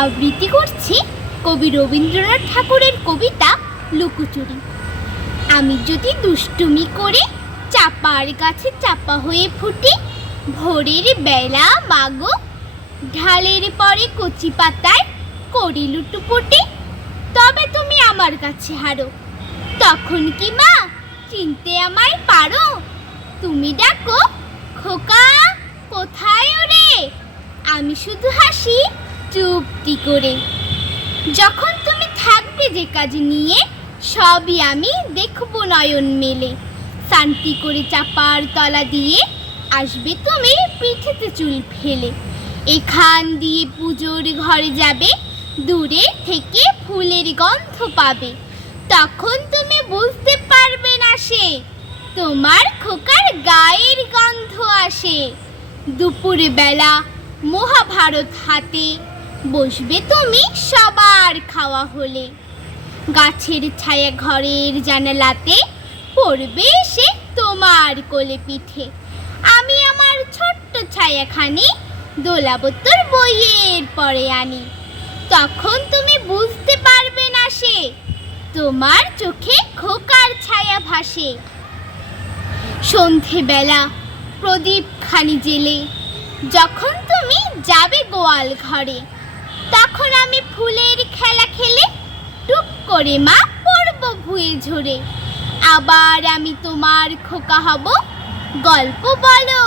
আবৃত্তি করছি কবি রবীন্দ্রনাথ ঠাকুরের কবিতা লুকোচুরি। আমি যদি দুষ্টুমি করে চাপার গাছে চাপা হয়ে ফুটি, ভোরের বেলা মাগো ঢালের পরে কচি পাতায় করি লুটোপুটি, তবে তুমি আমার কাছে হারো। তখন কি মা চিনতে আমায় পারো? তুমি ডাকো খোকা কোথায় ওরে, আমি শুধু হাসি চুপটি করে। যখন তুমি থাকবে যে কাজ নিয়ে, সবই আমি দেখব নয়ন মেলে। শান্তি করে চাপার তলা দিয়ে আসবে তুমি পিঠেতে চুল ফেলে। এখান দিয়ে পুজোর ঘরে যাবে, দূরে থেকে ফুলের গন্ধ পাবে। তখন তুমি বুঝতে পারবে না সে তোমার খোকার গায়ের গন্ধ আসে। দুপুরে বেলা মহাভারত হাতে বসবে তুমি সবার খাওয়া হলে। গাছের ছায়া ঘরের জানালাতে পড়বে সে তোমার কোলে পিঠে। আমি আমার ছোট্ট ছায়াখানি দোলাবো তোর বইয়ের পরে আনি। তখন তুমি বুঝতে পারবে না সে তোমার চোখে খোকার ছায়া ভাসে। সন্ধেবেলা প্রদীপ খানি জেলে যখন তুমি যাবে গোয়াল ঘরে, তখন আমি ফুলের খেলা খেলে টুপ করে মা পড়ব ভুয়ে ঝরে। আবার আমি তোমার খোকা হব, গল্প বলো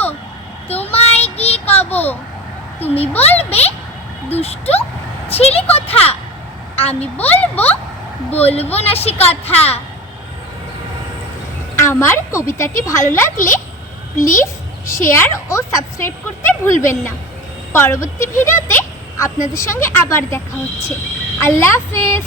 তোমায় গিয়ে কব। তুমি বলবে দুষ্টু ছিলি কোথা, আমি বলবো না সে কথা। আমার কবিতাটি ভালো লাগলে প্লিজ শেয়ার ও সাবস্ক্রাইব করতে ভুলবেন না। পরবর্তী ভিডিওতে আপনাদের সঙ্গে আবার দেখা হচ্ছে। আল্লাহ হাফেজ।